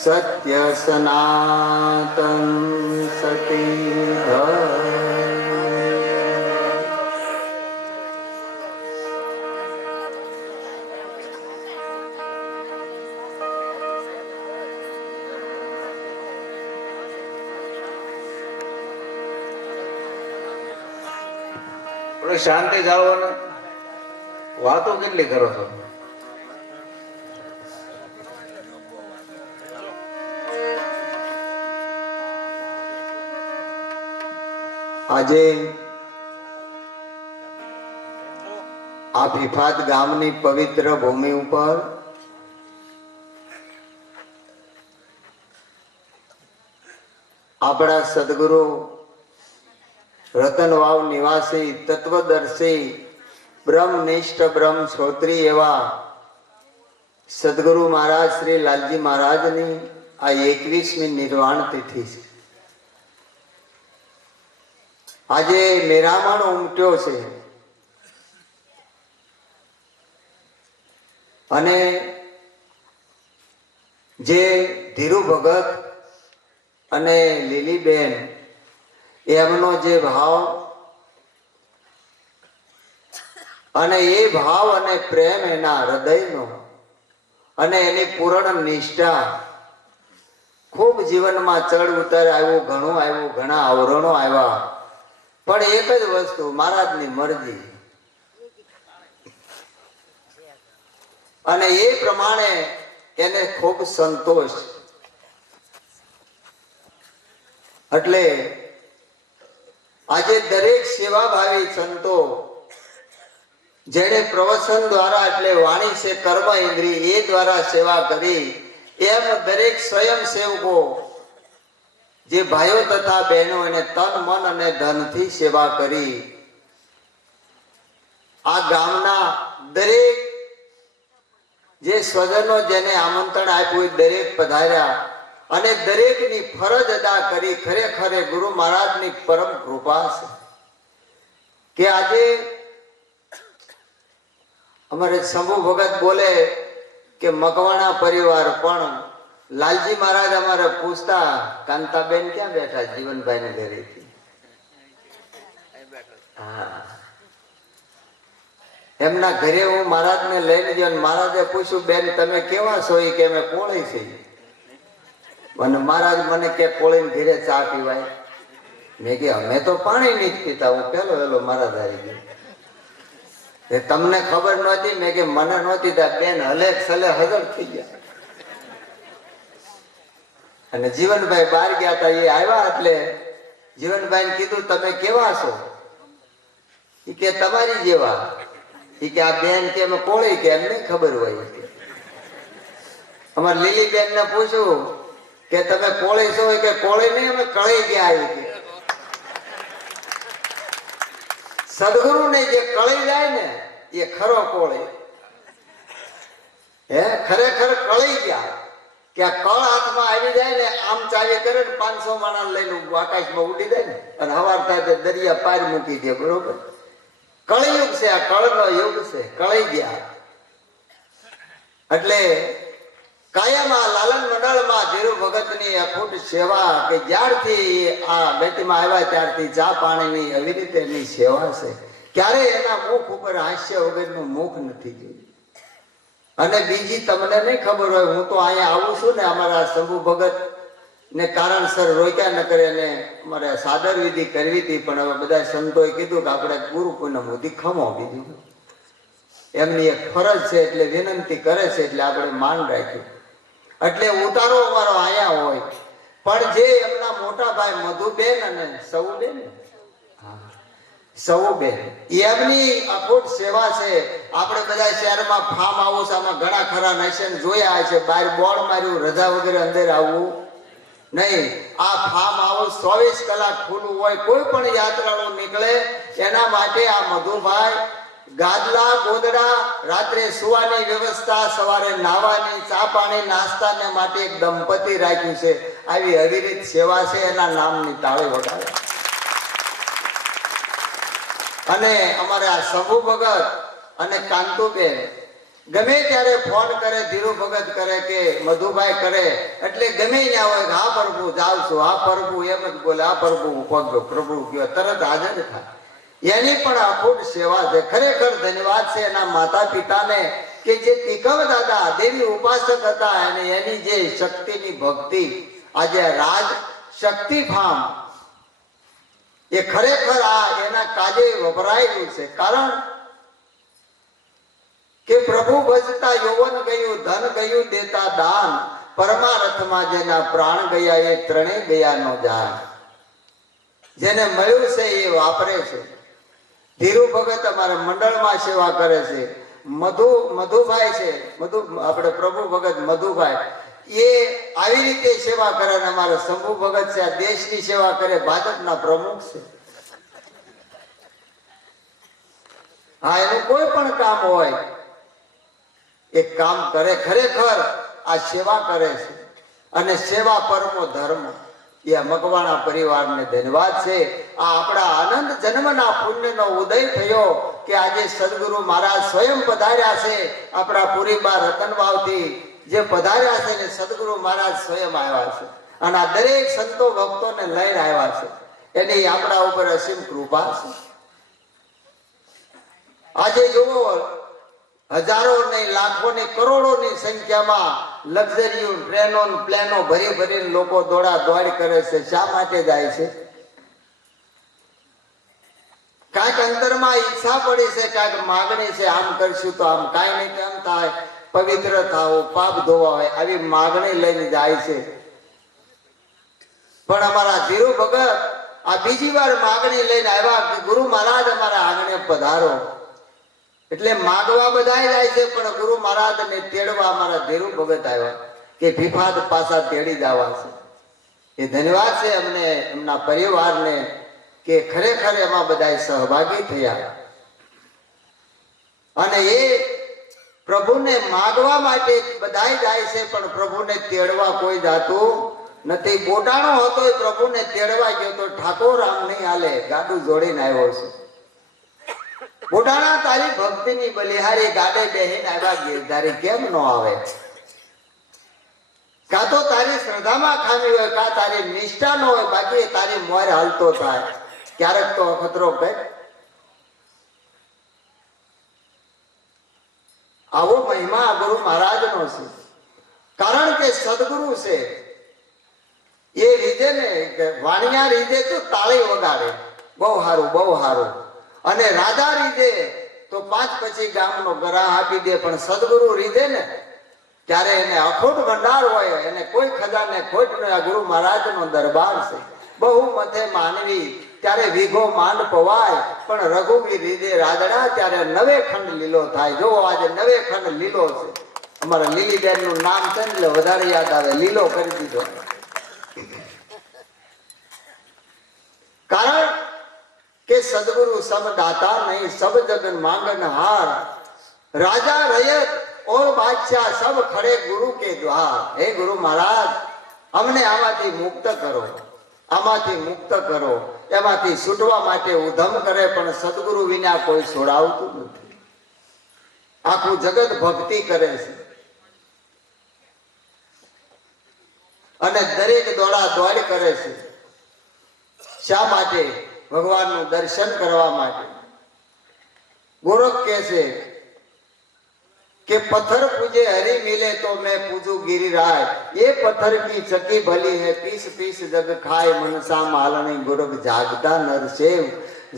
સત્ય સનાતન સતી શાંતિ જાળવવાનું વાતો કેટલી કરો છો? આજે આ ભીફાત ગામની પવિત્ર ભૂમિ ઉપર આપણા સદગુરુ રતનવાવ નિવાસી તત્વદર્શી બ્રહ્મનિષ્ઠ બ્રહ્મ છોત્રી એવા સદગુરુ મહારાજ શ્રી લાલજી મહારાજની આ 21મી નિર્વાણ તિથિ છે. આજે મેરામણ ઉમટ્યો છે અને જે ધીરુ ભગત અને લીલીબેન એમનો જે ભાવ અને એ ભાવ અને પ્રેમ એના હૃદયનો અને એની પૂર્ણ નિષ્ઠા ખૂબ જીવનમાં ચડ ઉતાર આવ્યું, ઘણું આવ્યું, ઘણા અવરણો આવ્યા, પણ એક જ વસ્તુ મહારાજની મરજી. અને એ પ્રમાણે એને ખૂબ સંતોષ. એટલે આજે દરેક સેવાભાવી સંતો જેને પ્રવચન દ્વારા એટલે વાણી છે કર્મ ઇન્દ્રિય એ દ્વારા સેવા કરી, એમ દરેક સ્વયંસેવકો જે ભાઈઓ તથા બહેનો એને તન મન અને ધનથી સેવા કરી. આ ગામના દરેક જે સ્વજનો જેને આમંત્રણ આપ્યું દરેક પધાર્યા અને દરેકની ફરજ અદા કરી. ખરેખર ગુરુ મહારાજની પરમ કૃપા છે કે આજે અમારે શંભુ ભગત બોલે કે મકવાણા પરિવાર, પણ લાલજી મહારાજ અમારે પૂછતા કાંતાબેન ક્યાં બેઠા? જીવનભાઈ ને ઘરે. હા, એમના ઘરે હું મહારાજ ને લઈને ગયો. મહારાજે પૂછ્યું, બેન તમે કેવા છો? કે અમે કોળી છીએ. અને મહારાજ મને કે કોળી ઘરે ચા પીવાય? મેં કે અમે તો પાણી નહીં પીતા. હું પેલો વેલો મહારાજ આવી ગયો. તમને ખબર નહોતી? મેં કે મને નહોતી. બેન હલે સલે હજર થઈ ગયા. અને જીવનભાઈ બહાર ગયા હતા, એ આવ્યા એટલે જીવનભાઈ ને કીધું તમે કેવા છો? એ કે તમારી જેવા. એ કે આ બેન કે અમે કોળી, કે એમને ખબર હોય. અમારે લીલીબેન ને પૂછ્યું કે તમે કોળી છો? કે કોળી નહીં, અમે કળી ગયા. આવી કે સદગુરુ ને જે કળી જાય ને એ ખરો કોળી. હે, ખરેખર કળી ગયા કે આ કળ હાથમાં આવી જાય ને આમ ચાવી કરે ને 500 માણસ લઈને આકાશમાં ઉડી જાય ને અને હવાર થાય તો દરિયા પાર મૂકી દે. બરોબર, કળયુગ છે, આ કળનો યુગ છે. કળી ગયા એટલે કાયમ આ લાલન મંડળમાં ધીરુ ભગતની અખૂટ સેવા કે જ્યારથી આ બેટીમાં આવ્યા ત્યારથી ચા પાણીની એવી રીતે એની સેવા છે. ક્યારે એના મુખ ઉપર હાસ્ય વગરનું મુખ નથી જોયું. અને બીજી તમને નહીં ખબર હોય, હું તો અહીંયા આવું છું ને, અમારા શંભુ ભગત ને કારણસર રોક્યા ન કરે ને અમારે સાદર વિધિ કરવી હતી, પણ હવે બધા સંતોએ કીધું કે આપણે ગુરુ પૂનમ સુધી ખમો. બીજું એમની એક ફરજ છે એટલે વિનંતી કરે છે એટલે આપણે માન રાખ્યું. એટલે ઉતારો અમારો આયા હોય, પણ જે એમના મોટા ભાઈ મધુબેન અને સૌબેન, સૌબેન એમની અખૂટ સેવા છે. આપણે બધા શહેરમાં ફાર્મ હાઉસ આમાં ઘણા ખરા નશન જોયા છે, બહાર બોર્ડ માર્યું રજા વગેરે અંદર આવવું નહીં. આ ફાર્મ હાઉસ 24 કલાક ખુલ્લું હોય. કોઈ પણ યાત્રાળુ નીકળે એના માટે આ મધુભાઈ ગાદલા ગોદડા, રાત્રે સુવાની વ્યવસ્થા, સવારે નાવાની, ચા પાણી નાસ્તાને માટે એક દંપતી રાખ્યું છે. આવી અવિરત સેવા છે. એના નામની તાળી વગાડે. અને અમારે આ શંભુ ભગત અને કાંતુબેન ગમે ત્યારે ફોન કરે, ધીરુ ભગત કરે કે મધુભાઈ કરે એટલે ગમે ત્યાં હોય કે હા પ્રભુ જાઉં છું, હા પ્રભુ એમ જ બોલે, હા પ્રભુ હું પહોંચ્યો, પ્રભુ ગયો, તરત હાજર થાય. એની પણ અખૂટ સેવા છે. ખરેખર ધન્યવાદ છે એના માતા પિતાને કે જે તિકવ દાદા દેવી ઉપાસક હતા અને એની જે શક્તિની ભક્તિ આજે રાજ શક્તિ ફાર્મ એ ખરેખર આ એના કાજે વપરાયેલું છે. કારણ કે પ્રભુ ભજતા યૌવન ગયું, ધન ગયું દેતા દાન, પરમાર્થમાં જેના પ્રાણ ગયા એ ત્રણેય ગયાનો જાન. જેને મળ્યું છે એ વાપરે છે. ધીરુ ભગત અમારા મંડળમાં સેવા કરે છે. મધુભાઈ છે, આપણે પ્રભુ ભગત મધુભાઈ એ આવી રીતે સેવા કરે. અને અમારા શંભુ ભગત છે આ દેશની સેવા કરે, ભાજપના પ્રમુખ છે. હા, એનું કોઈ પણ કામ હોય એ કામ કરે. ખરેખર આ સેવા કરે છે અને સેવા પરમો ધર્મ. એ મકવાણા પરિવારને ધન્યવાદ છે. આ આપણા આનંદ જન્મના પુણ્યનો ઉદય થયો કે આજે સદગુરુ મહારાજ સ્વયં પધાર્યા છે. આપણા પુરીબા રતનવાવથી જે પધાર્યા છે ને સદગુરુ મહારાજ સ્વયં આવ્યા છે અને આ દરેક સંતો ભક્તોને લઈને આવ્યા છે. એની આપણા ઉપર અસીમ કૃપા છે. આજે જુઓ હજારો નહીં, લાખોની, કરોડોની સંખ્યામાં લક્ઝરી ટ્રેનો પ્લેનો ભરી ભરીને લોકો દોડા દોડ કરે છે. શા માટે જાય છે? કાંઈક અંતરમાં ઈચ્છા પડી છે, કાંઈક માગણી છે, આમ કરશું તો આમ, કાંઈ નહીં કેમ થાય, પવિત્ર થાવ, પાપ ધોવા હોય, આવી માગણી લઈને જાય છે. પણ અમારા ધીરુ ભગત આ બીજી વાર માગણી લઈને આવ્યા કે ગુરુ મહારાજ અમારા આંગણે પધારો. એટલે માગવા બધા જાય છે પણ ગુરુ મહારાજને તેડવા અમારા ધીરુ ભગત આવ્યા કે ફિફાદ પાછા તેડી જવા છે. એ ધન્યવાદ છે અમને, એમના પરિવારને કે ખરેખર એમાં બધા સહભાગી થયા. અને એ પ્રભુને માગવા માટે બધા જાય છે પણ પ્રભુને તેડવા કોઈ જાતું નથી. બોટાણો હતો એ પ્રભુને તેડવા ગયો તો ઠાકોર આમ નહીં હાલે, ગાડું જોડીને આવ્યો છે. બોટાણા તારી ભક્તિની બલિહારી, ગાડે બેહીને આવ્યા ગિરધારી, કેમ ન આવે? કાં તો તારી શ્રદ્ધામાં ખામી હોય, કાં તારી નિષ્ઠા ન હોય, બાકી તારી મોર હાલતો થાય. ક્યારેક તો અખતરો કઈ આવો મહિમા ગુરુ મહારાજ નો છે. કારણ કે સદગુરુ છે એ રીજે ને વાણિયા રીજે તો તાળી વગાડે, બહુ સારું બહુ સારું. અને રાજા રીજે તો 5 પછી ગામનો ગરાહ આપી દે. પણ સદગુરુ રીજે ને ત્યારે એને અખૂટ ભંડાર હોય, એને કોઈ ખજાને ખોટ ન. આ ગુરુ મહારાજ નો દરબાર છે. બહુ મથે માનવી ત્યારે વીઘો માંડ પવાય, પણ રઘુવીર રીજે રાદડા ત્યારે 9 ખંડ લીલો થાય. જો આજે 9 ખંડ લીલો છે. અમારા લીલીબેન નું નામ છે એટલે વધારે યાદ આવે, લીલો કરી દીધો. કારણ કે સદગુરુ સબ દાતા નહીં, સબ જગન માંગન હાર, રાજા રયત और बादशाह सब खड़े गुरु के द्वार. हे गुरु महाराज અમને આમાંથી મુક્ત કરો, આમાંથી મુક્ત કરો. એમાંથી છૂટવા માટે ઉધમ કરે પણ સદગુરુ વિના કોઈ છોડાવતું નથી. આખું જગત ભક્તિ કરે છે અને દરેક દોડા દોડ કરે છે. શા માટે? ભગવાનનું દર્શન કરવા માટે. ગોરખ કહે છે કે પથ્થર પૂજે હરી મિલે તો मैं पूजू गिरिराज, ये पत्थर की चकी भली है, पीस पीस जग खाए, मनसा मालनी गोरख जागता नरसेव,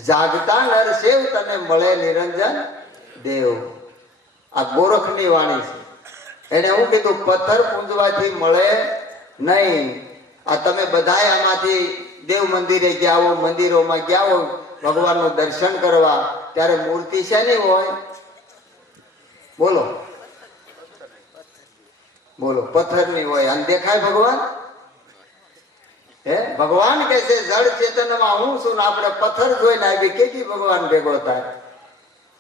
जागता नरसेव तने મળે નિરંજન દેવ. આ ગોરખની વાણી છે. એને હું કીધું પથ્થર પૂજવાથી મળે નહીં. આ તમે બધાય આમાંથી દેવ મંદિરે ગયા હો, મંદિરોમાં ગયા હો ભગવાનનું દર્શન કરવા, ત્યારે મૂર્તિ શેની હોય? બોલો બોલો, પથ્થરની હોય. અને દેખાય ભગવાન? હે, ભગવાન કે છે જળ ચેતનમાં હું છું ને આપણે પથ્થર જોઈને આવી કેટલી ભગવાન ભેગો થાય.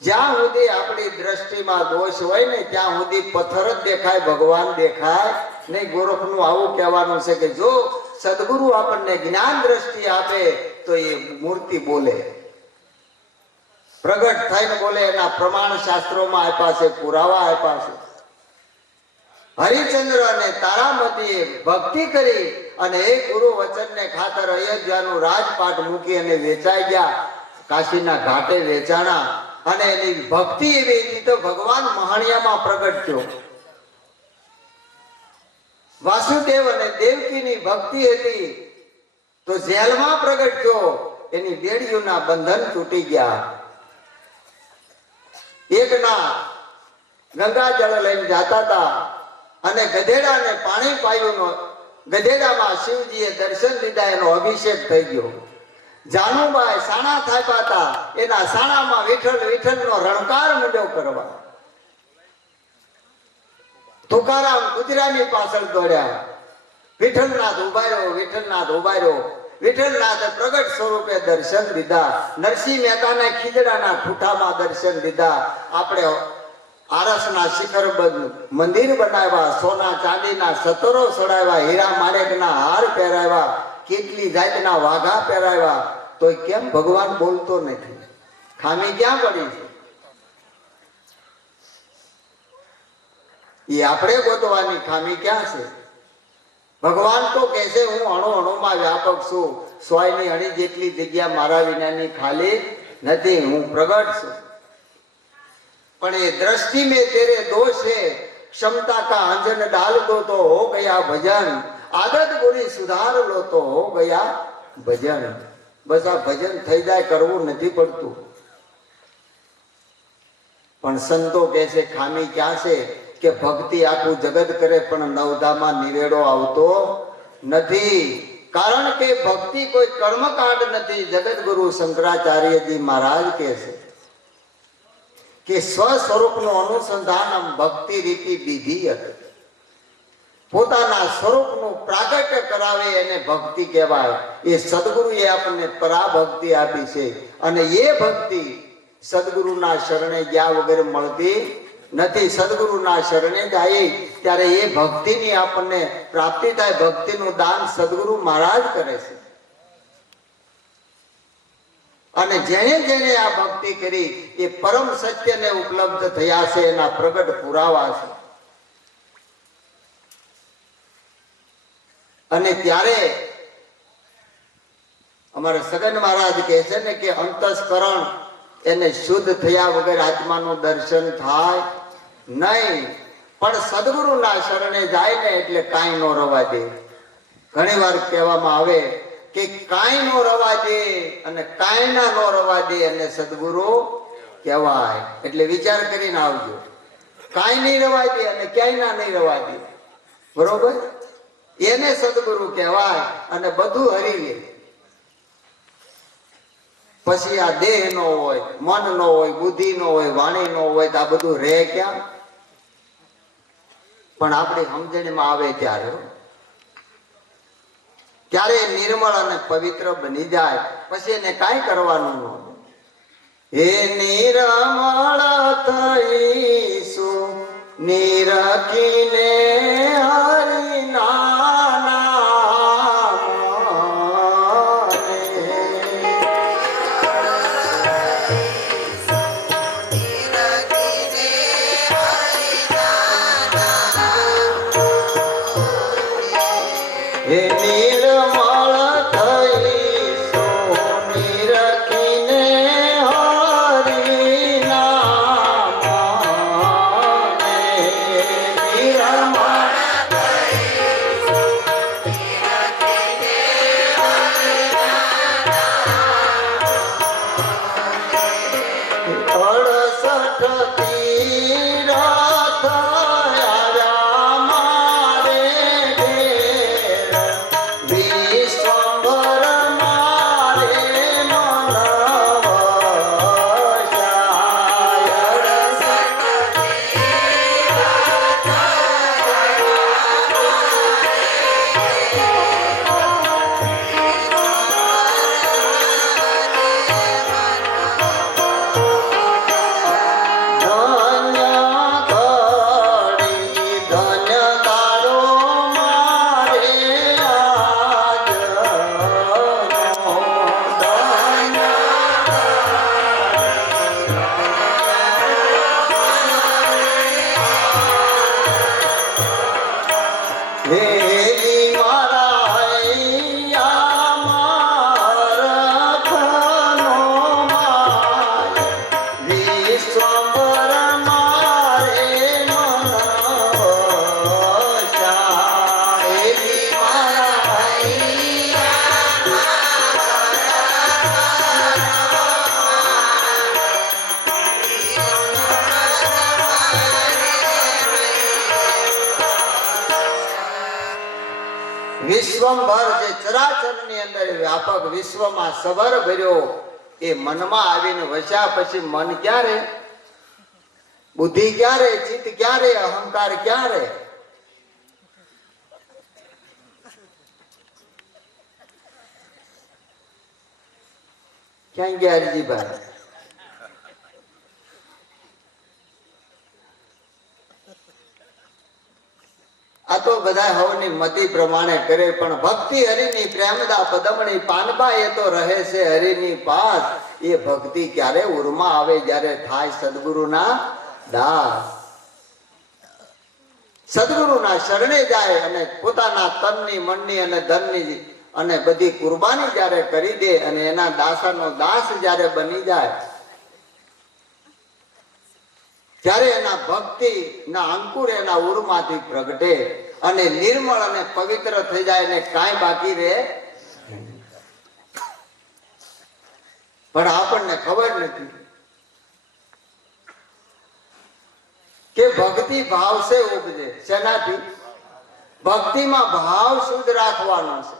જ્યાં સુધી આપણી દ્રષ્ટિમાં દોષ હોય ને ત્યાં સુધી પથ્થર જ દેખાય, ભગવાન દેખાય નહીં. ગોરખનું આવું કહેવાનું છે કે જો સદગુરુ આપણને જ્ઞાન દ્રષ્ટિ આપે તો એ મૂર્તિ બોલે. પ્રગટ થઈને બોલે એના પ્રમાણ શાસ્ત્રોમાં આપ્યા છે, પુરાવા આપ્યા છે. હરિચંદ્ર અને તારામતીએ ભક્તિ કરી અને એ ગુરુ વચનને ખાતર અયોધ્યાનું રાજપાટ મૂકી અને વેચાઈ ગયા, કાશીના ઘાટે વેચાણા. અને એની ભક્તિ એવી હતી તો ભગવાન મહાણિયામાં પ્રગટ થયો. વાસુદેવ અને દેવકીની ભક્તિ હતી તો જેલમાં પ્રગટ થયો. એની બેડીઓના બંધન તૂટી ગયા. એકના ગંગાજળ લઈને જાતા હતા અને ગધેડાને પાણી પાયું. ગધેડામાં શિવજીએ દર્શન લીધા, એનો અભિષેક થઈ ગયો. જાનુબાઈ સાણા થાપ્યા હતા, એના સાણામાં વિઠ્ઠલ વિઠ્ઠલનો રણકાર મંડ્યો કરવા. તુકારામ કુતરાની પાછળ દોડ્યા. વિઠ્ઠલનાથ ઉભા રહ્યો, વિઠ્ઠલનાથ ઉભા રહ્યો. વિઠ્ઠલનાથે પ્રગટ સ્વરૂપે દર્શન દીધા. નરસિંહ મહેતાના ખીજડાના ઠૂઠામાં દર્શન દીધા. આપણે આરસના શિખરબદ્ધ મંદિર બનાવ્યા, સોના ચાંદીના સતરો ચડાવ્યા, હીરા માણેકના હાર પહેરાવ્યા, કેટલી જાતના વાઘા પહેરાવ્યા, તો કેમ ભગવાન બોલતો નથી? ખામી ક્યાં પડી છે? એ આપણે ગોતવાની ખામી ક્યાં છે? ભગવાન તો કહે છે હું અણુ અણુમાં વ્યાપક છું, સોયની અણી જેટલી જગ્યા મારા વિનાની ખાલી નથી, હું પ્રગટ છું. પણ એ દ્રષ્ટિ में तेरे दोष है, क्षमता का अंजन डाल दो तो हो गया भजन, आदत बुरी सुधार लो तो हो गया भजन. बस આ ભજન થઈ જાય, કરવું નથી પડતું. પણ સંતો કહે છે ખામી ક્યાં છે? કે ભક્તિ આખું જગત કરે પણ નવધામાં નિવેડો આવતો નથી. કારણ કે ભક્તિ કોઈ કર્મકાંડ નથી. જગત ગુરુ શંકરાચાર્યજી મહારાજ કહે છે કે સ્વ સ્વરૂપનું અનુસંધાન ભક્તિ રીતિ વિધિ હતી. પોતાના સ્વરૂપનું પ્રાગટ્ય કરાવે એને ભક્તિ કહેવાય. એ સદગુરુએ આપણને પરાભક્તિ આપી છે અને એ ભક્તિ સદગુરુના શરણે ગયા વગર મળતી નથી. સદગુરુના શરણે જાય ત્યારે એ ભક્તિની આપણને પ્રાપ્તિ થાય. ભક્તિનું દાન સદગુરુ મહારાજ કરે છે. અને જેણે જેણે આ ભક્તિ કરી એ પરમ સત્યને ઉપલબ્ધ થયા છે, એના પ્રગટ પુરાવા છે. અને ત્યારે અમારા સગન મહારાજ કહે છે ને કે અંતસ્કરણ એને શુદ્ધ થયા વગર આત્માનું દર્શન થાય નહીં. પણ સદગુરુના શરણે જાય ને એટલે કાંઈ નો રવા દે. ઘણી વાર કહેવામાં આવે કે કાંઈ નો રવા દે અને કાંઈ ના નો રવા દે અને સદગુરુ કહેવાય. એટલે વિચાર કરીને આવજો. કાંઈ નહીં રવા દે અને ક્યાંય ના નહીં રવા દે, બરોબર? એને સદગુરુ કહેવાય. અને બધું હરી લે. પછી આ દેહ નો હોય, મન નો હોય, બુદ્ધિ નો હોય, વાણી નો હોય તો આ બધું રહે ક્યાં? પણ આપણી સમજણમાં આવે ત્યારે નિર્મળ અને પવિત્ર બની જાય. પછી એને કાંઈ કરવાનું ન. હે નિર્મળ થઈશું નિરખીને હરિના નિર્મળ હે મારા હૈયા મારખનો માય વિશ્વંભર મારે મન વચાય. મારા વિશ્વંભર જે ચરાચરની અંદર વ્યાપક વિશ્વમાં સબર ભર્યો એ મનમાં આવીને વસ્યા પછી મન ક્યારે, બુદ્ધિ ક્યારે, ચિત્ત ક્યારે, અહંકાર ક્યારે? ક્યાં ગયા હરજીભાઈ? આ તો બધા હવની મતિ પ્રમાણે કરે, પણ ભક્તિ હરિની પ્રેમદા પદમણી પાનબા એ તો રહે છે હરિની પાસ. એ ભક્તિ ક્યારે ઉરમાં આવે? જ્યારે થાય સદગુરુના દાસ, સદગુરુના શરણે જાય અને પોતાના તનની, મનની અને ધનની અને બધી કુરબાની જ્યારે કરી દે અને એના દાસાનો દાસ જ્યારે બની જાય, ત્યારે એના ભક્તિ ના અંકુર એના ઉરમાંથી પ્રગટે અને નિર્મળ અને પવિત્ર થઈ જાય ને કાંઈ બાકી રહે. પણ આપણને ખબર નથી કે ભક્તિ ભાવ સે ઉપજે. શેનાથી? ભક્તિમાં ભાવ શુદ્ધ રાખવાનો છે,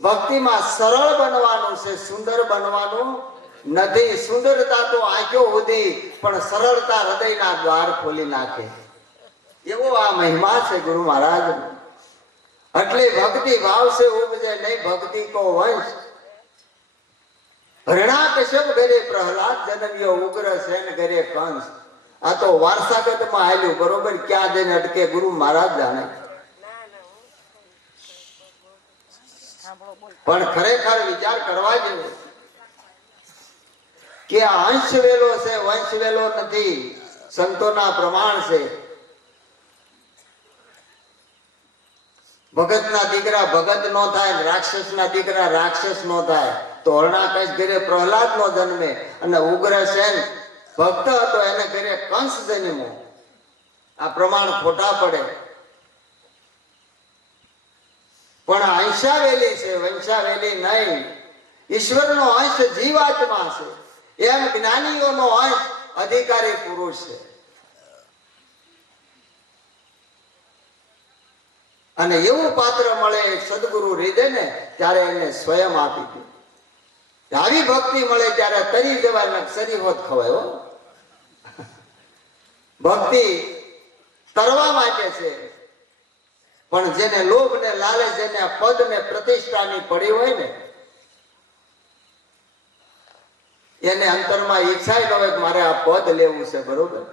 ભક્તિમાં સરળ બનવાનું છે, સુંદર બનવાનું નથી. સુંદરતા તો આંખો સુધી, પણ સરળતા હૃદયના દ્વાર ખોલી નાખે. એવો આ મહિમા છે ગુરુ મહારાજ. એટલે ભક્તિ ભાવ સે ઉપજે નહીં ભક્તિ કો વંશ. હરણાકશ્યપ ઘરે પ્રહલાદ જન્મ્યો, ઉગ્ર સેન ઘરે કંસ. આ તો વારસાગતમાં આવેલું, બરોબર. ક્યાં જઈને અટકે ગુરુ મહારાજ જાણે. પણ ખરેખર વિચાર કરવા જેવો કે આ અંશ વેલો છે, વંશ વેલો નથી. સંતોના પ્રમાણ છે. ભગતના દીકરા ભગત નો થાય, રાક્ષસના દીકરા રાક્ષસ નો થાય. તો હરણાકશ ઘરે પ્રહલાદ નો જન્મે અને ઉગ્રસેન ભક્ત હતો, એને ઘરે કંસ જન્મ્યો. આ પ્રમાણ ખોટા પડે. પણ અંશાવેલી છે, વંશાવેલી નહીં. ઈશ્વરનો અંશ જીવાત્મા છે, એમ જ્ઞાનીઓનો અંશ અધિકારી પુરુષ છે. અને એવું પાત્ર મળે સદગુરુ હૃદય ને ત્યારે એને સ્વયં આપી દે. આવી ભક્તિ મળે ત્યારે તરી જવાય, સરી હોત ખવાય. ભક્તિ તરવા માટે છે, પણ જેને લોભ ને લાલચ, જેને પદ ને પ્રતિષ્ઠાની પડી હોય ને, એને અંતરમાં ઈચ્છા ન હોય કે મારે આ પદ લેવું છે, બરોબર,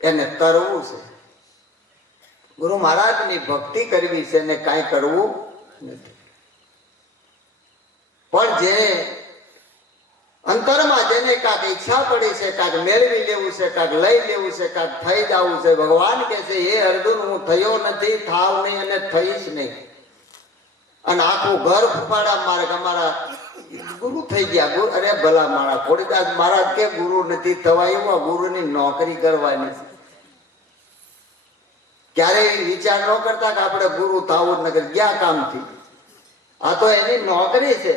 એને તરવું છે. ગુરુ મહારાજની ભક્તિ કરવી છે ને કાંઈ કરવું નથી. પણ જે અંતરમાં જેને કાંક ઈચ્છા પડી છે, કાંક મેળવી લેવું છે, કાંક લઈ લેવું છે, કાંક થઈ જવું છે, ભગવાન કે છે એ અર્જુન હું થયો નથી, થાવ નહીં અને થઈશ નહીં. અને આખું ઘર ફૂફાડા મારે અમારા ગુરુ થઈ ગયા. અરે ભલા મારા ખોડીદાસ મહારાજ કે ગુરુ નથી થવાય, એવું ગુરુની નોકરી કરવાની છે. ક્યારેય વિચાર ન કરતા કે આપણે ગુરુ થવું જ નથી. ગયા કામથી. આ તો એની નોકરી છે.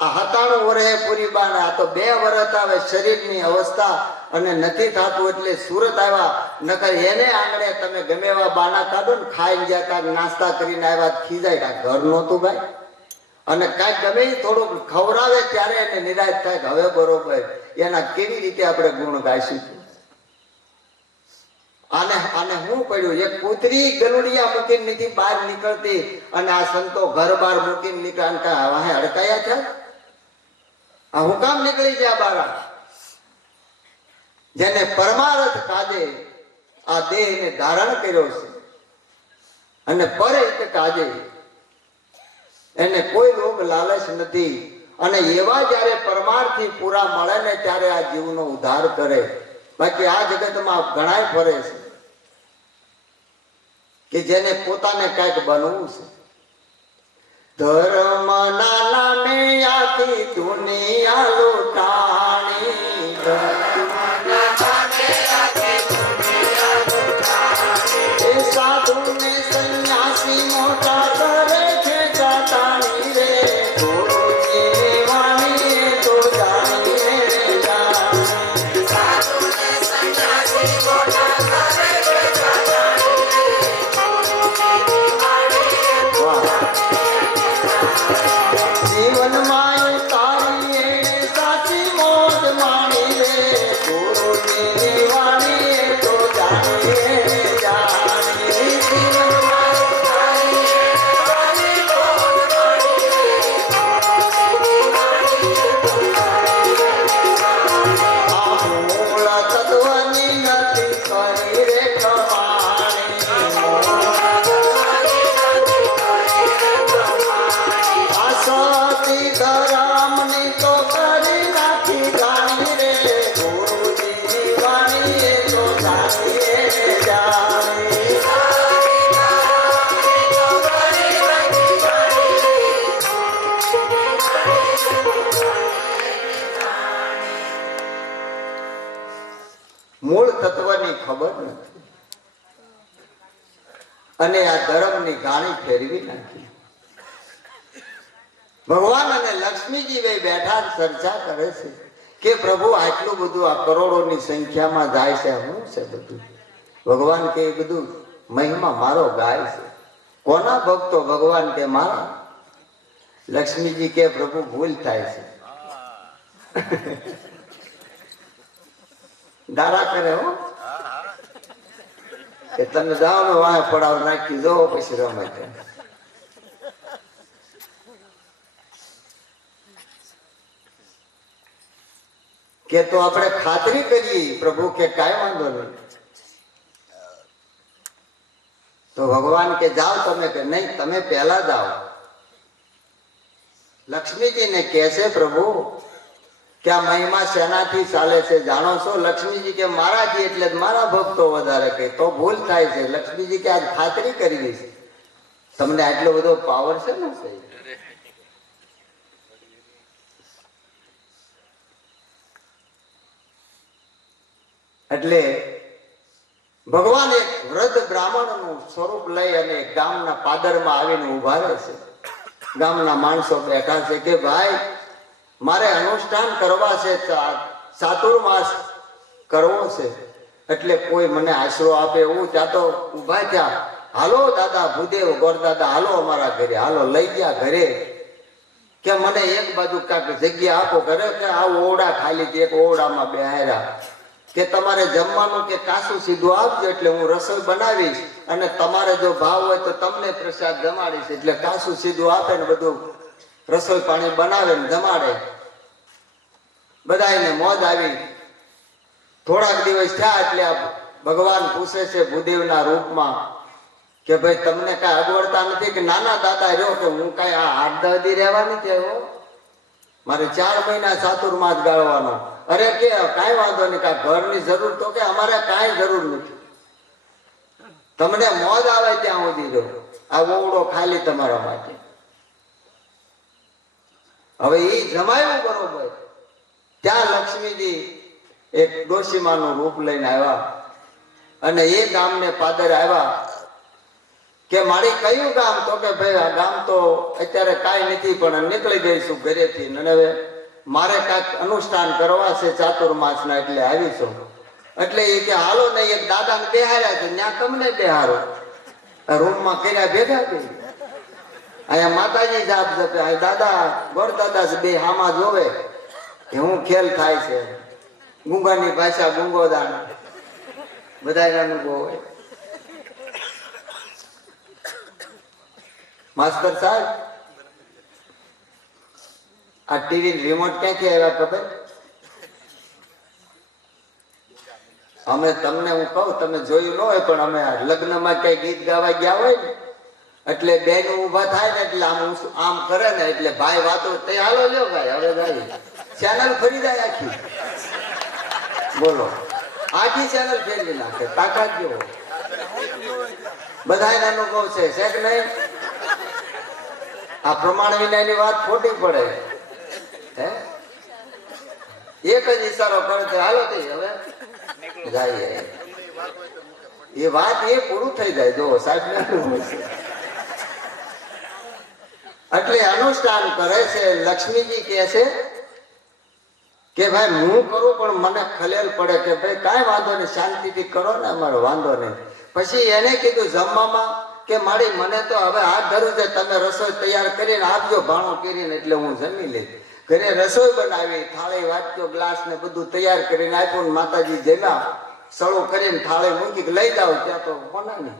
આ 97 વર્ષે પૂરી બાને, આ તો 2 વર્ષ આવે શરીરની અવસ્થા અને નથી થતું એટલે સુરત આવ્યા. નકર એને આંગણે તમે ગમે એવા બાના કાઢો ને, ખાઈ ગયા કાંક નાસ્તા કરીને આવ્યા, ખીજાય કાંક ઘર નહોતું ભાઈ. અને કાંઈક ગમે થોડુંક ખવડાવે ત્યારે એને નિરાશ થાય કે હવે બરોબર, એના કેવી રીતે આપણે ગુણ ગાઈશું. આને શું પડ્યું? એક કૂતરી ગલુડિયા મૂકીને નથી બહાર નીકળતી, અને આ સંતો ઘર બહાર મૂકીને નીકળ્યા વાહે અડકાયા છે. આ હું કામ નીકળી ગયા બારા? જેને પરમાર્થ કાજે આ દેહને ધારણ કર્યો છે અને પરહિત કાજે એને કોઈ લોભ લાલચ નથી. અને એવા જયારે પરમાર્થી પૂરા મળે ને ત્યારે આ જીવનો ઉદ્ધાર કરે. બાકી આ જગતમાં ઘણાય ફરે છે. કે જેને પોતાને કઈક બનવું છે. ધર્મના નામે આખી દુનિયા લૂંટાણી, એ સાધુ ને સંન્યાસી મોટા કરે છે જાતાણી રે, ગુરુજીની વાણી એ તો જાણીએ જાણી. જીવનમાં તારી એને સાચી મોજ માણી રે, ગુરુજીની વાણી એ તો જાણીએ જાણી. આ મૂળ તત્વની નથી કરી રે કમાણી, આ સતી ધરમની તો કરી નાખી જાણી રે, ગુરુજીની વાણી એ તો જાણીએ જાણી. મૂળ તત્વની ખબર નથી અને આ ધર્મની ગાણી ફેરવી નાખી. ભગવાન અને લક્ષ્મીજી બે બેઠા ચર્ચા કરે છે કે પ્રભુ આટલું બધું આ કરોડોની સંખ્યામાં જાય છે, શું છે બધું? ભગવાન કે એ બધું મહિમા મારો ગાય છે. કોના ભક્તો? ભગવાન કે મારા. લક્ષ્મીજી કે પ્રભુ ભૂલ થાય છે. દારા કરે હો કે તમે જાઓ ને વાય પડાવ નાખી દો પછી રમે છે. કે તો આપણે ખાતરી કરીએ. પ્રભુ કે કાંઈ વાંધો નહીં. તો ભગવાન કે જાઓ તમે, કે નહીં તમે પહેલા જાઓ. લક્ષ્મીજીને કહે છે પ્રભુ કે આ મહિમા શેનાથી ચાલે છે જાણો છો? લક્ષ્મીજી કે મારાથી, એટલે મારા ભક્તો વધારે કહે તો ભૂલ થાય છે. લક્ષ્મીજી કે આજ ખાતરી કરી દઈશ, તમને આટલો બધો પાવર છે ને. એટલે ભગવાન એક વૃદ્ધ બ્રાહ્મણનું સ્વરૂપ લઈ અને ગામના પાદરમાં આવીને ઉભા રહે છે. ગામના માણસો બેઠા છે કે ભાઈ મારે અનુષ્ઠાન કરવા છે, ચાતુર્માસ કરવો છે, એટલે કોઈ મને આશરો આપે એવું. ત્યાં તો ઉભા થયા, હાલો દાદા ભૂદેવ ગોરદાદા હાલો અમારા ઘરે, હાલો. લઈ ગયા ઘરે કે મને એક બાજુ કાંઈક જગ્યા આપો. ઘરે કે આ ઓરડા ખાલી એક ઓરડામાં બેહાર્યા કે તમારે જમવાનું કે કાસું સીધું આપજો, એટલે હું રસોઈ બનાવીશ અને તમારે જો ભાવ હોય તો તમને પ્રસાદ જમાડીશ. એટલે કાસું સીધું આપે ને બધું રસોઈ પાણી બનાવે ને જમાડે. બધાને મોજ આવી. થોડાક દિવસ થયા એટલે ભગવાન પૂછે છે ભૂદેવના રૂપમાં કે ભાઈ તમને કઈ અગવડતા નથી? કે નાના દાદા રહ્યો કે હું કઈ આ 8-10 દી રહેવા નથી આવ્યો, મારે 4 મહિના ચાતુર્માસ ગાળવાનો. અરે કે કાંઈ વાંધો નહીં, કાંઈ ઘરની જરૂર? તો કે અમારે કાંઈ જરૂર નથી, તમને મોજ આવે ત્યાં સુધી રહો, આ ઓવડો ખાલી તમારા માટે. હવે એ જમાયું બરોબર. ત્યાં લક્ષ્મીજી એક ડોશીમાનું રૂપ લઈને આવ્યા અને એ ગામને પાદર આવ્યા કે મારી કયું ગામ? તો કે ભાઈ આ ગામ તો અત્યારે કાંઈ નથી, પણ નીકળી જઈશું ઘરેથી, અને હવે મારે કાંઈક અનુષ્ઠાન કરવા છે ચાતુર્માસના, એટલે આવીશું. એટલે એ કે હાલો ને એક દાદાને બેહાર્યા છે, ત્યાં તમને બેહારો. રૂમમાં કર્યા ભેગા થઈ. અહીંયા માતાજી જાપ જપે, અહીં દાદા ગોરદાદા બે હામાં જોવે કે હું ખેલ થાય છે. ગુંગાની ભાષા ગુંગોદાન બધા અનુભવ હોય. માસ્ટર સાહેબ આ ટીવી રિમોટ ક્યાંથી આવ્યા ખબર? અમે તમને હું કહું, તમે જોયું ન હોય, પણ અમે લગ્નમાં કઈ ગીત ગાવા ગયા હોય ને એટલે બેન ઉભા થાય ને એટલે આમ કરે ને એટલે ભાઈ વાતો તે હાલો લ્યો ભાઈ હવે ભાઈ ચેનલ ફરી જાય આખી. બોલો, આખી ચેનલ ફેરવી નાખે, તાકાત જેવો. બધાને અનુભવ છે કે નહીં? આ પ્રમાણ વિનાની વાત ખોટી પડે. હે એક જ ઈશારો કરે છે, હાલો તે હવે જાય. એ વાત એ પૂરું થઈ જાય. જો સાહેબ ને એટલે અનુષ્ઠાન કરે છે. લક્ષ્મીજી કહે છે કે ભાઈ હું કરું પણ મને ખલેલ પડે, કે ભાઈ કાંઈ વાંધો નહીં, શાંતિથી કરો ને, અમારો વાંધો નહીં. પછી એને કીધું જમવામાં કે મારી મને તો હવે હાથ ધરું છે, તમે રસોઈ તૈયાર કરીને આપજો ભાણું કરીને, એટલે હું જમી લઈશ. ઘરે રસોઈ બનાવી, થાળી વાટક્યો, ગ્લાસ ને બધું તૈયાર કરીને આપ્યું. માતાજી જમ્યા, સળું કરીને થાળી મૂકી લઈ જાઓ. ત્યાં તો હોનાની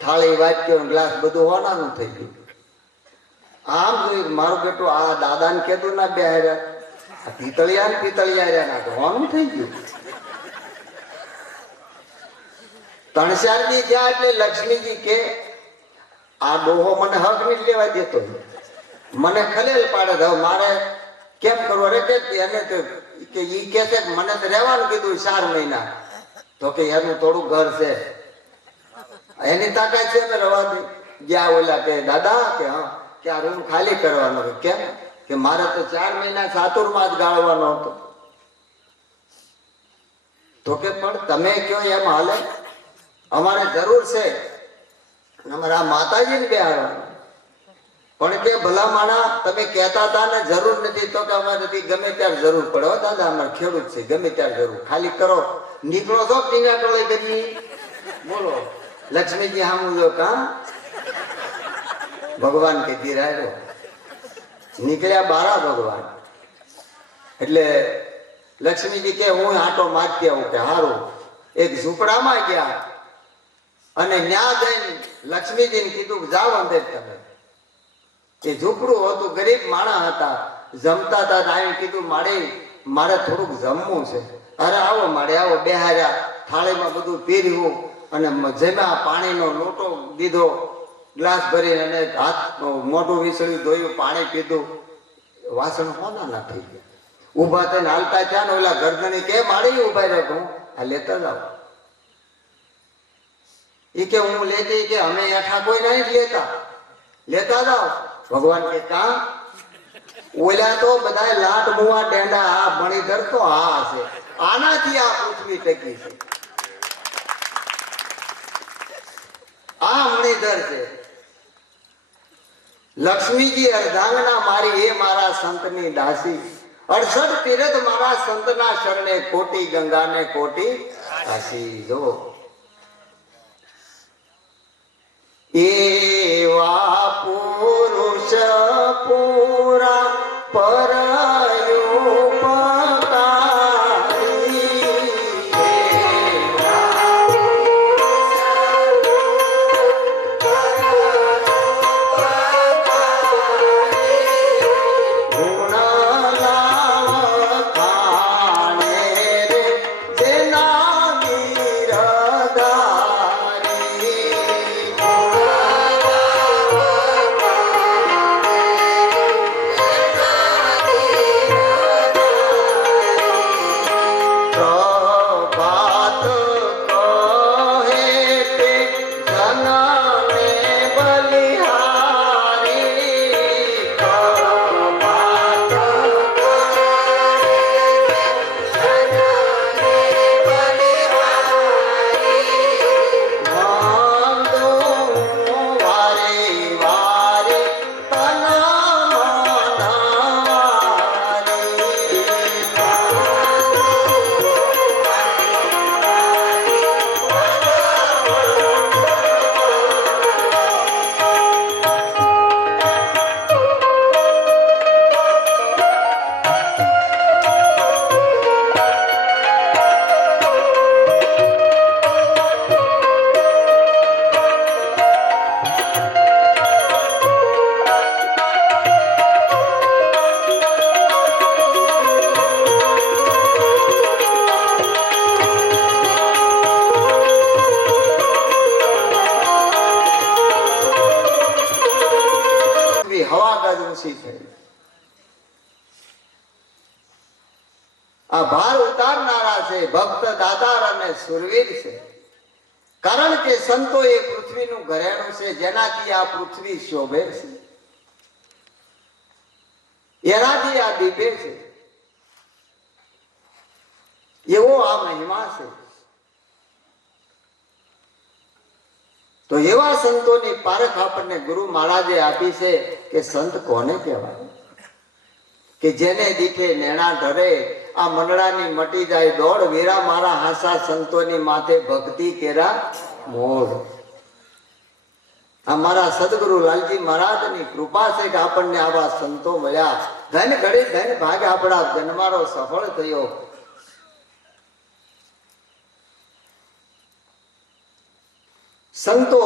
થાળી વાટક્યો, ગ્લાસ બધું હોનાનું થઈ ગયું. આમ જોયું મારું બેટું આ દાદાને કીધું ના બે હાર્યા, પિતળિયા ને પિતળિયા ના તો હોનું થઈ ગયું. તણસારની જ્યાં એટલે લક્ષ્મીજી કે આ ડોહો મને હક નહીં લેવા દેતો, મને ખલેલ પાડે. હવે મારે કેમ કરવું? અરે કે એને તો કે ઈ કે છે મને તો રહેવાનું કીધું 4 મહિના. તો કે એનું થોડું ઘર છે, એની તાકાત છે ને રવા દે. ગયા ઓલા કે દાદા કે હા કે આ રૂમ ખાલી કરવાનો. કેમ? કે મારે તો 4 મહિના સાતુરમાં જ ગાળવાનો હતો. તો કે પણ તમે કયો એમ હાલે, અમારે જરૂર છે, અમારા માતાજીને બેહાડવાનું. પણ કે ભલા માણા તમે કહેતા હતા ને જરૂર નથી, તો કે અમારે ગમે ત્યારે જરૂર પડે. હો દાદા અમારે ખેડૂત છે, ગમે ત્યારે જરૂર, ખાલી કરો. નીકળો તો ટીંગા ટોળે કરી બોલો. લક્ષ્મીજી હામું જો કા ભગવાન કે ધીરાયો નીકળ્યા બારા ભગવાન. એટલે લક્ષ્મીજી કે હું આટો મારતી આવું. કે હારું. એક ઝૂંપડામાં ગયા અને ન્યા જઈને લક્ષ્મીજીને કીધું જાઓ અંદર તમે. એ ઝૂંપડું હતું, ગરીબ માણસ હતા, જમતા હતા. આવીને કીધું મારે થોડુંક જમવું છે. અરે આવો મારે આવો. બેહાર્યા, થાળીમાં બધું પીર્યું અને જમ્યા. પાણીનો લોટો દીધો, ગ્લાસ ભરીને, અને હાથ મોઢું વિસળ્યું, ધોયું, પાણી પીધું. વાસણ હોના ના થઈ ગયા. ઉભા થઈને હાલતા થયા ને ઓલા ગરદણી કે મારી ઉભા રહ્યો, આ લેતા જાઓ. એ કે હું લેતી, કે અમે એઠા કોઈ નહીં લેતા જાઓ. ભગવાન કે કા ઓલા તો બધા લાટ મુવા ડેંડા, આ મણિધર તો આ છે, આનાથી આ પૃથ્વી ટકી છે. આ મણિધર છે. લક્ષ્મીજી અર્ધાંગના મારી એ મારા સંતની દાસી. 68 તીરથ મારા સંતના શરણે, કોટી ગંગાને કોટી કાશી. જો એવા પુરુષ પૂરા ઊંચી થઈ. આ ભાર ઉતારનારા છે, ભક્ત દાતાર અને સુરવીર છે. કારણ કે સંતોએ પૃથ્વીનું ઘરેણું છે, જેનાથી આ પૃથ્વી શોભે છે, એનાથી આ દીપે છે, એવો આ મહિમા છે. તો એવા સંતોની પારખ આપણને ગુરુ મહારાજે આપી છે કે સંત કોને કહેવાય? કે જેને દીઠે નેણા ધરે, આ મંડળાની મટી જાય દોડ, વીરા મારા હાસા સંતોની માથે ભક્તિ કેરા મોર. આ મારા સદગુરુ લાલજી મહારાજની કૃપા છે કે આપણને આવા સંતો મળ્યા. ધન ઘડી ધન ભાગ આપણા જન્મારો સફળ થયો. સંતો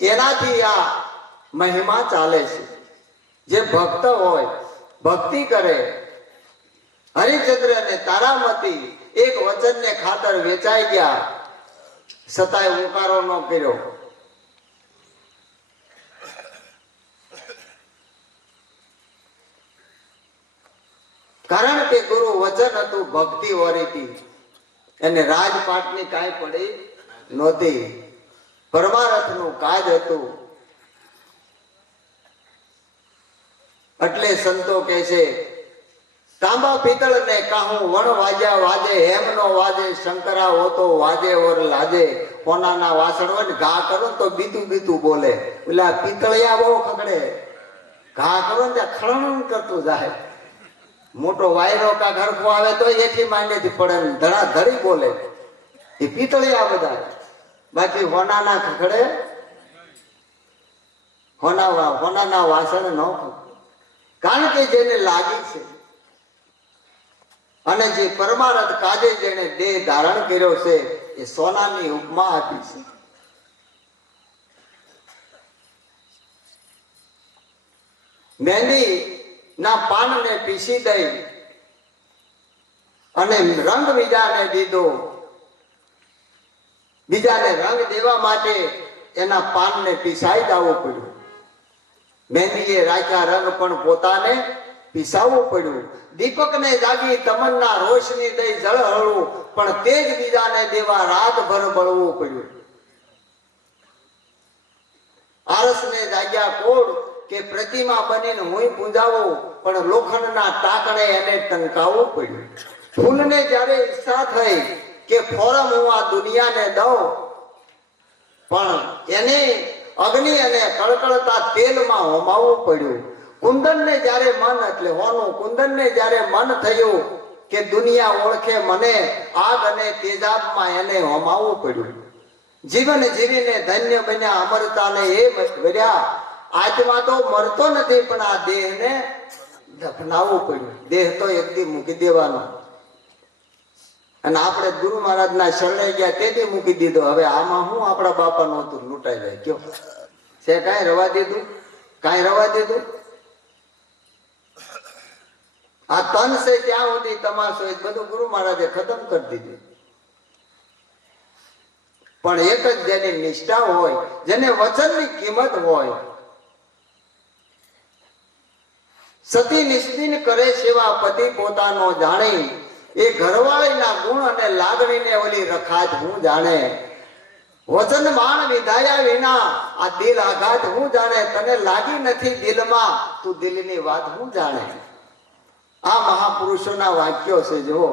એનાથી આ મહિમા ચાલે છે. જે ભક્ત હોય, ભક્તિ કરે. હરિચંદ્ર અને તારામતી એક વચનને ખાતર વેચાઈ ગયા, છતાંય હુંકારો ન કર્યો. કારણ કે ગુરુ વચન હતું, ભક્તિ વરી હતી, અને રાજપાટની કાંઈ પડી નહોતી. પરમારથનું કાજ હતું. એટલે સંતો કહે છે, તાંબા પિત્તળ ને કાહું વણ વાજ્યા વાજે, હેમ નો વાજે, શંકરા હોતો વાજે ઓર લાજે. કોનાના વાસણ હોય ને ઘા કરો તો બીતું બીતું બોલે. પેલા પિત્તળિયા બહુ ખકડે, ઘા કરો ને ત્યાં ખળણ કરતું જાય. મોટો વાયરો કા ઘરખો આવે તો એથી માંડેથી પડે, ધડા ધરી બોલે. એ પિત્તળિયા બધા. બાકી હોનાના ખખડે, હોનાના વાસણ ન ખખડે. કારણ કે જેને લાગી છે, અને જે પરમારથ કાજે જેને દેહ ધારણ કર્યો છે, એ સોનાની ઉપમા આપી છે. મહેંદી ના પાનને પીસી દઈ અને રંગ બીજાને દીધો. બીજાને રંગ દેવા માટે એના પાનને પીસાઈ જવું પડ્યું. મહેંદીએ રાખ્યા રંગ પણ પોતાને પીસાવવું પડ્યું. દીપકને જાગી તમન્ના રોશની દઈ જળહળવું, પણ તે જ બીજાને દેવા રાતભર બળવું પડ્યું. આરસને જાગ્યા કોડ કે પ્રતિમા બનીને હું પૂજાવો, પણ લોખંડના ટાંકણે એને ટંકાવવું પડ્યું. ફૂલને જ્યારે ઈચ્છા થઈ કે ફોરમ હું આ દુનિયાને દઉં, પણ એને અગ્નિ અને કળકળતા તેલમાં હોમાવવું પડ્યું. કુંદનને જ્યારે મન, એટલે હોનું કુંદનને જ્યારે મન થયું કે દુનિયા ઓળખે મને, આગ અને તેજાબમાં એને હોમાવવું પડ્યું. જીવન જીવીને ધન્ય બન્યા, અમરતાને એ વર્યા. આત્મા તો મરતો નથી, પણ આ દેહને દફનાવવું પડ્યું. દેહ તો એકદી મૂકી દેવાનો. અને આપણે ગુરુ મહારાજના શરણે ગયા તેથી મૂકી દીધો. હવે આમાં હું આપણા બાપાનું હતું લૂંટાઈ જાય કયો છે? કાંઈ રવા દીધું? કાંઈ રવા દીધું? આ તન છે ત્યાં સુધી તમાશો, એ બધું ગુરુ મહારાજે ખતમ કરી દીધું. પણ એક જ જેની નિષ્ઠા હોય, જેને વચનની કિંમત હોય, સતી નિષ્દિન કરે સેવા પતિ પોતાનો જાણી. એ ઘરવાળીના ગુણ અને લાગણીને ઓલી રખાત હું જાણે. વચન માણ વિધાયા વિના આ દિલ આઘાત હું જાણે. તને લાગી નથી દિલમાં, તું દિલની વાત હું જાણે. આ મહાપુરુષોના વાક્યો છે. જુઓ,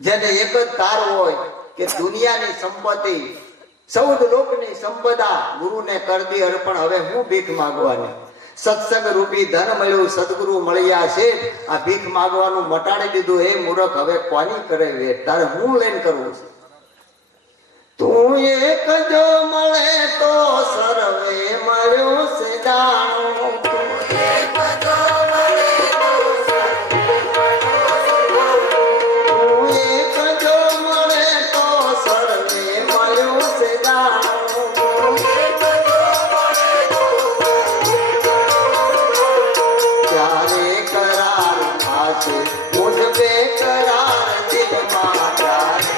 જેને એક જ તાર હોય કે દુનિયાની સંપત્તિ, 14 લોકની સંપદા ગુરુને કરી દી અર્પણ. હવે હું ભીખ માંગવાની? સત્સંગ રૂપી ધન મળ્યું, સદગુરુ મળ્યા છે. આ ભીખ માંગવાનું મટાડી દીધું. એ મૂર્ખ, હવે કોની કરે વેટ? તારે હું લઈને કરવું છે? તું એક જો મળે તો સર્વે મળ્યું છે જાણું. તું એક જો મળે તો સર્વે મળ્યું છે જાણું. ક્યારે કરાર થાશે મુझ पे કરાર દિલમાં? ક્યારે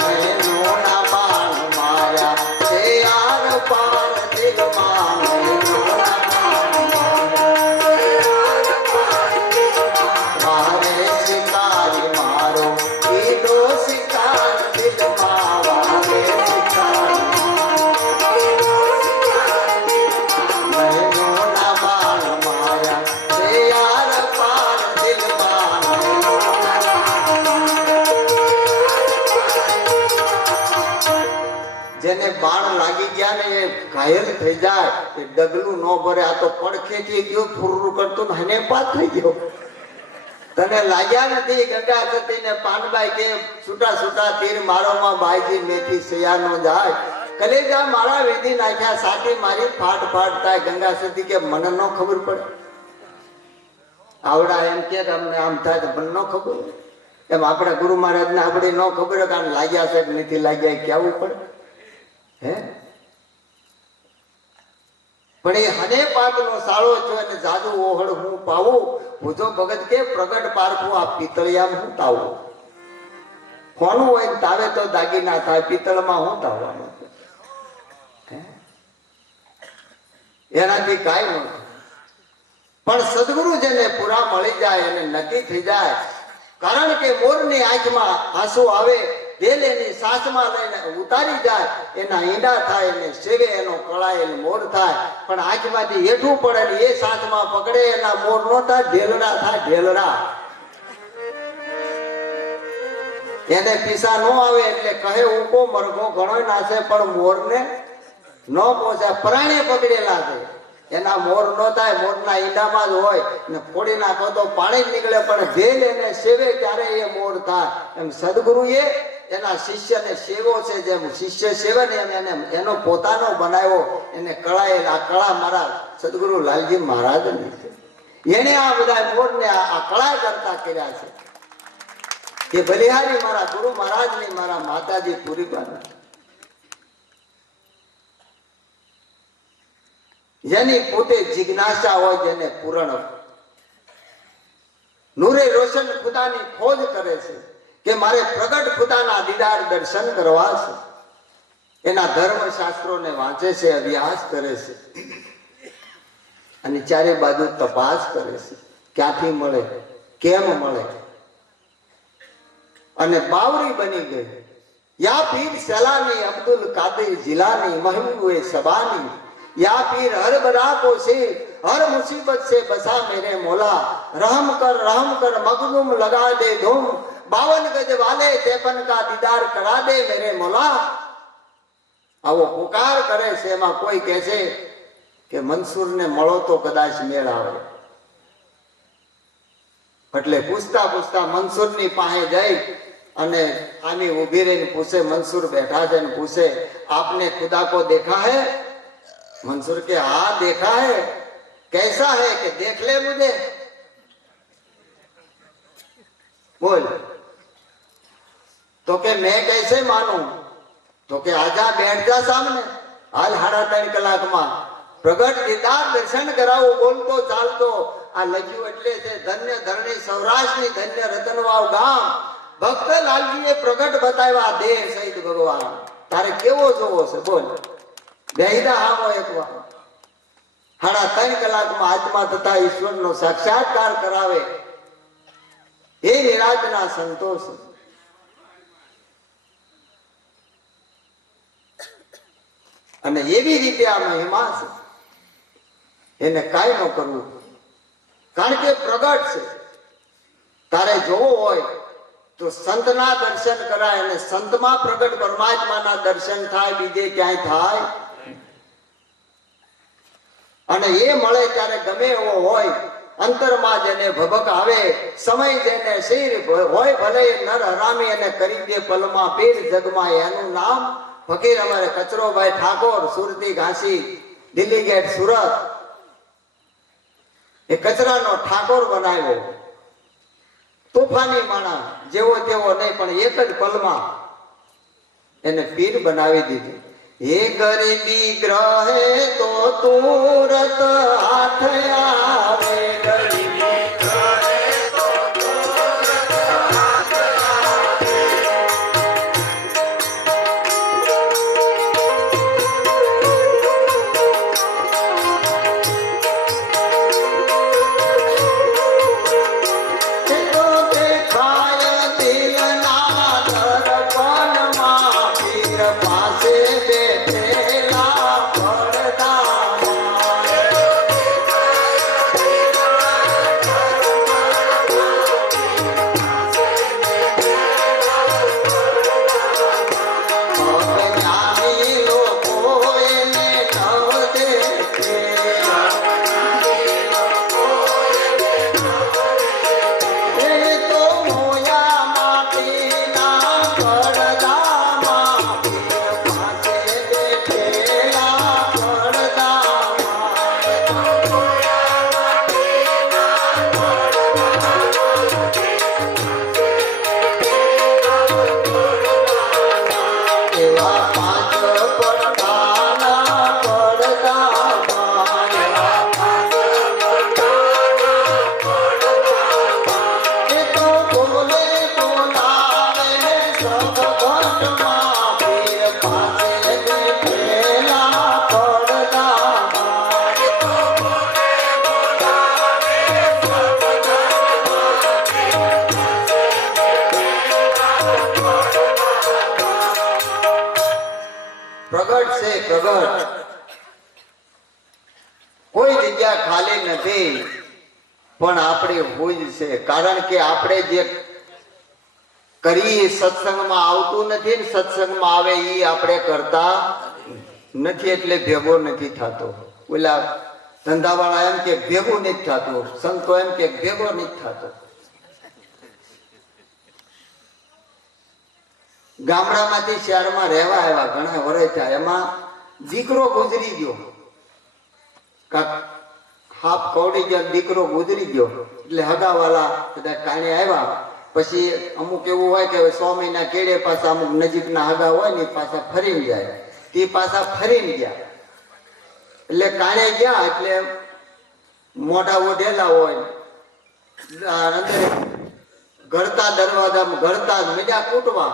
મેનો ના બાણ માર્યા છે લાગી ગયા ને એ ઘાયલ થઈ જાય એ ડગલું ન ભરે. આ તો પડખેથી ગયો ફુરરું કરતું ને હને પાત થઈ ગયો. તને લાગ્યા નથી ગંગા સતી ને પાનબાઈ કે છૂટા છૂટા તીર મારોમાં બાઈજી મેથી સયા નો જાય. કલેજા મારા વેધી નાખ્યા સાથી મારી ફાટ ફાટ થાય. ગંગા સતી કે મને ન ખબર પડે. આવડા એમ કે અમને આમ થાય તો મને ન ખબર. એમ આપણા ગુરુ મહારાજ ને આપણે ન ખબર કારણ લાગ્યા છે કે નથી લાગ્યા કેવું પડે હે. પણ એ હને પાત નો સાળો છો અને જાદુ ઓહળ હું પાવું. ભૂજો ભગત કે પ્રગટ પારખું આ પિત્તળિયામ હું તાવું. કોનું હોય ને તાવે તો દાગીના થાય, પિત્તળમાં હું તાવવાનું એનાથી કાંઈ ન. પણ સદગુરુ જેને પૂરા મળી જાય અને નક્કી થઈ જાય. કારણ કે મોરની આંખમાં આંસુ આવે, દિલ એની સાસમાં લઈને ઉતારી જાય, એના ઈંડા થાય એને સેવે એનો કળાયેલ મોર થાય. પણ આંખમાંથી હેઠું પડે ને એ સાસમાં પકડે એના મોર નો થાય, ઢેલડા થાય ઢેલડા. એને પીસા નો આવે એટલે કહે ઉકો મરઘો ઘણો નાશે પણ મોરને ન પહોંચે. પ્રાણી પકડેલા છે એના મોર નો થાય, મોરના ઈંડામાં જ હોય ને ફોડી નાખો તો પાણી જ નીકળે. પણ ભેલ એને સેવે ત્યારે એ મોર થાય. એમ સદગુરુએ એના શિષ્યને સેવો છે. જેમ શિષ્ય સેવે ને એમ એને એનો પોતાનો બનાવ્યો. એને કળાયેલ આ કળા મારા સદગુરુ લાલજી મહારાજની છે. એને આ બધા મોરને આ કળા કરતા કર્યા છે. કે બલિહારી મારા ગુરુ મહારાજની મારા માતાજી પૂરી પાડે. જેની પોતે જિજ્ઞાસા હોય, જેને પૂરણ નૂરે રોશન ખુદાની ખોજ કરે છે કે મારે પ્રગટ ખુદાના દીદાર દર્શન કરવા છે. એના ધર્મ શાસ્ત્રોને વાંચે છે, અભ્યાસ કરે છે અને ચારે બાજુ તપાસ કરે છે ક્યાંથી મળે, કેમ મળે. અને બાવરી બની ગઈ. યા પીર સલાની અબ્દુલ કાદિર जिलानी महबूबे सबानी या पीर हर बला को से हर मुसीबत से बसा मेरे मौला. रहम कर मखदूम लगा दे धूम 52 गज वाले 53 का दीदार करा दे मेरे मौला. આવો પુકાર કરે છે. એમાં કોઈ કહે છે કે મંસૂર ને મળો તો કદાચ મેળ આવે. એટલે પૂછતા પૂછતા મંસૂર ની પાસે જઈ અને આની ઉભી રહીને પૂછે. મંસૂર બેઠા છે ને પૂછે आपने खुदा को देखा है? मंसूर के हाँ देखा है. कैसा है कि देख ले मुझे. बोल तो के मैं कैसे मानूं. तो के आजा बैठ जा सामने. हाल 3.5 કલાકમાં પ્રગટ દીદાર દર્શન કરાવો. બોલતો ચાલતો આ લખ્યું એટલે છે ધન્ય ધરણી સૌરાષ્ટ્રની ધન્ય રતનવાવ ગામ. ભક્ત લાલજીએ પ્રગટ બતાવ્યા દેહ સહિત ભગવાન. તારે કેવો જોવો છે બોલ. બેહીદા હામો એક વાર 3.5 કલાકમાં આત્મા તથા ઈશ્વરનો સાક્ષાત્કાર કરાવે એ નિરાજના સંતોષ. અને એવી રીતે આ મહિમા છે. એને કાંઈ ન કરવું કારણ કે પ્રગટ છે. તારે જોવો હોય તો સંતના દર્શન કરાય અને સંતમાં પ્રગટ પરમાત્માના દર્શન થાય, બીજે ક્યાંય થાય. અને એ મળે ત્યારે ગમે એવો હોય અંતરમાં જેને ભભક આવે, સમય જેને શિર હોય ભલે નર હરામી અને કરી દે પલમાં પીર જગમાં એનું નામ. ફકીર અમારે કચરોભાઈ ઠાકોર સુરતી ઘાસી દિલ્હી ગેટ સુરત એ કચરાનો ઠાકોર બનાવ્યો. તોફાની માણા જેવો તેવો નહીં પણ એક જ પલમાં એને પીર બનાવી દીધું. એ ગરીબી ગ્રહે તો તુરત હાથ આવે. ગરીબી ગ્રહે તો તુરત હાથ આવે. બેઠેલા પડદામાં વગર કોઈ જગ્યા ખાલી નથી, પણ આપણી ભૂલ છે. કારણ કે આપણે જે કરીએ સત્સંગમાં આવતું નથી ને સત્સંગમાં આવે એ આપણે કરતા નથી, એટલે ભેગો નથી થતો. ઓલા ધંધાવાળા એમ કે ભેગું નથી થતું, સંતો એમ કે ભેગો નથી થતો. ગામડામાંથી શહેરમાં રહેવા આવ્યા ઘણા વર્ષ થયા, એમાં દીકરો ગુજરી ગયો, હાફ કવડી ગયો, દીકરો ગુજરી ગયો. એટલે હગાવાલા બધા કાણે આવ્યા. પછી અમુક એવું હોય કે 6 મહિના કેળે પાછા અમુક નજીકના હગા હોય ને પાછા ફરીને જાય, તે પાછા ફરીને ગયા. એટલે કાણે ગયા એટલે મોઢા ઓઢેલા હોય, અંદર ઘરતા દરવાજામાં ઘરતા મેડા કૂટવા,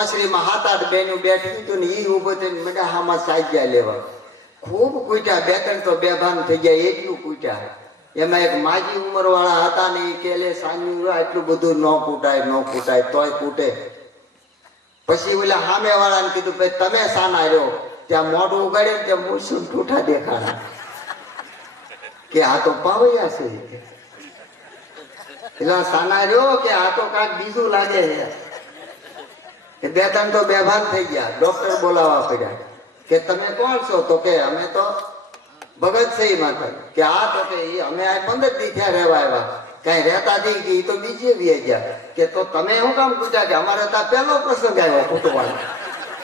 ઓસરીમાં 7-8 બેનું બેઠી હતું ને ઈ ઉભો થઈને મેડા હામાં સાજ્યા લેવા. ખૂબ કૂટ્યા, 2-3 તો બેભાન થઈ ગયા, એટલું કૂટ્યા. એમાં એક માજી ઉંમર વાળા હતા ને એ કે સાંજનું એટલું બધું ન કૂટાય ન કૂટાય, તોય કૂટે. પછી ઓલા સામે વાળાને કીધું ભાઈ તમે સાના રહ્યો, ત્યાં મોઢું ઉગાડ્યું ત્યાં મૂછું ઠૂઠા દેખાડા કે આ તો પાવૈયા છે. એટલે સાના રહ્યો કે આ તો કાંઈક બીજું લાગે છે. 2-3 તો બેભાન થઈ ગયા. ડોક્ટર બોલાવવા પડ્યા કે તમે કોણ છો? તો કે અમે તો ભગત છે માતા. કે આ તો કે અમે આ 15 દી થયા રહેવા આવ્યા, કઈ રહેતા નથી કે તો બીજે વી ગયા. કે તો તમે શું કામ પૂછ્યા? કે અમારે ત્યાં પહેલો પ્રસંગ આવ્યો કુટુંબવાનો,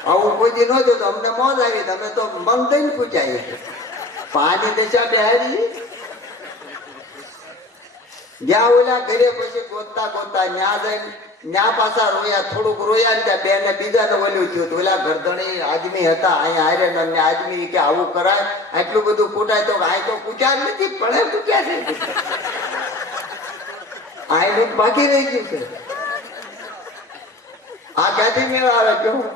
આવું કોઈ દી નહોતું તો અમને મોજ આવી, તમે તો મન દઈને પૂછ્યા. પાણી દિશા બેહારી જ્યાં ઓલા ઘરે પછી ગોતતા ગોતતા ન્યા જઈને ન્યા પાછા રોયા, થોડુંક રોયા ને ત્યાં બેને બીજાને ઓલું થયું. ઓલા ગરદણી આદમી હતા અહીંયા હારે ને આદમી કે આવું કરાય, આટલું બધું કૂટાય તો આ તો કૂટ્યા જ નથી, પણ કૂટ્યા છે. આ બાકી રહી ગયું છે. આ ક્યાંથી મેળ આવે કેવું?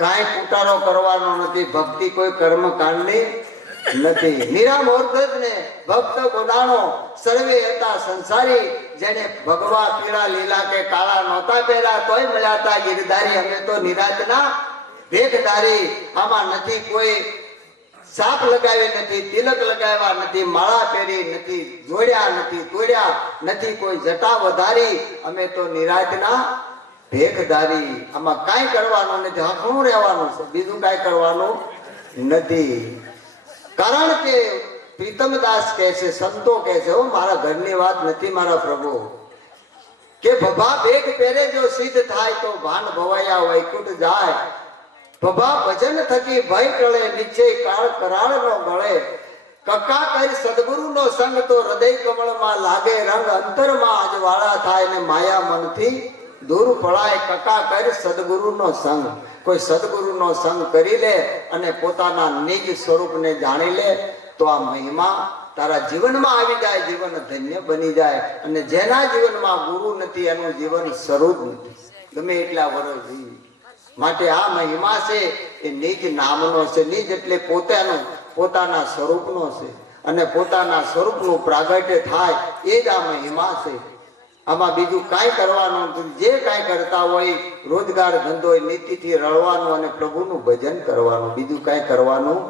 કાંઈ કુટારો કરવાનો નથી, ભક્તિ કોઈ કર્મ કાંડની નથી. નિરામોર્ધજ ને ભક્ત ગોડાણો સર્વે હતા સંસારી, જેને ભગવા પીળા લીલા કે કાળા નહોતા પહેર્યા તોય મળ્યા હતા ગીરધારી. અમે તો નિરાતના ભેખધારી, આમાં નથી કોઈ સાપ લગાવી નથી, તિલક લગાવ્યા નથી, માળા પહેરી નથી, જોડ્યા નથી, તોડ્યા નથી, કોઈ જટા વધારી. અમે તો નિરાતના ભેખધારી. આમાં કાંઈ કરવાનું નથી, હકણું રહેવાનું છે, બીજું કાંઈ કરવાનું નથી. કારણ કે પ્રીતમદાસ કહે છે, સંતો કહે છે, મારા ઘરની વાત નથી મારા પ્રભુ, કે ભભા ભેખ પહેરે જો સિદ્ધ થાય તો ભાન ભવાયા વૈકુંઠ જાય. ભભા ભજન થકી ભય ટળે, નિશ્ચય કાળ કરાળ નો ગળે. કક્કા કરી સદગુરુ નો સંગ તો હૃદય કમળમાં લાગે રંગ. અંતરમાં અજવાળા થાય ને માયા મનથી દૂર પડાય. કક્કા કરી સદગુરુ નો સંગ. કોઈ સદગુરુ નો સંગ કરી લે અને પોતાના નિજ સ્વરૂપને જાણી લે તો આ મહિમા તારા જીવનમાં આવી જાય, જીવન ધન્ય બની જાય. અને જેના જીવનમાં ગુરુ નથી એનું જીવન શરૂ જ નથી, ગમે એટલા વર્ષ જીવી. માટે આ મહિમા છે એ નિજ નામનો છે. નિજ એટલે પોતાનું, પોતાના સ્વરૂપનો છે. અને પોતાના સ્વરૂપનું પ્રાગટ્ય થાય એ જ આ મહિમા છે. આમાં બીજું કાંઈ કરવાનું નથી. જે કાંઈ કરતા હોય રોજગાર ધંધો નીતિથી રળવાનું અને પ્રભુનું ભજન કરવાનું, બીજું કાંઈ કરવાનું